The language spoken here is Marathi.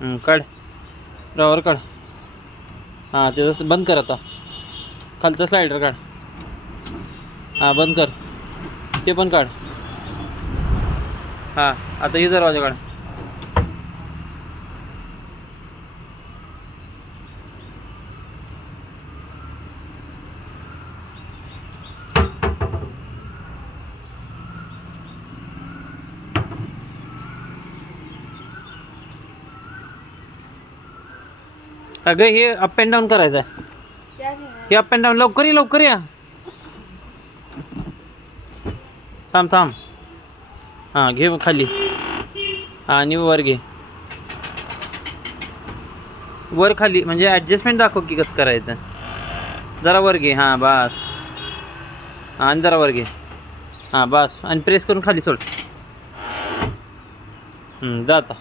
काढ ड्रॉवर काढ. हां त्याचं बंद कर आता. खालचं स्लायडर काढ. हां बंद कर. ते पण काढ. हां आता ही दरवाजा काढ. अगं हे अप अँड डाऊन करायचं आहे. हे अप अँड डाऊन लवकर या. थांब थांब. हां घे खाली. हां आणि वर घे. वर खाली म्हणजे ॲडजस्टमेंट दाखव की कसं करायचं. जरा वर घे. हां बस. हां आणि जरा वर घे. हां बस आणि प्रेस करून खाली सोड. जा आता.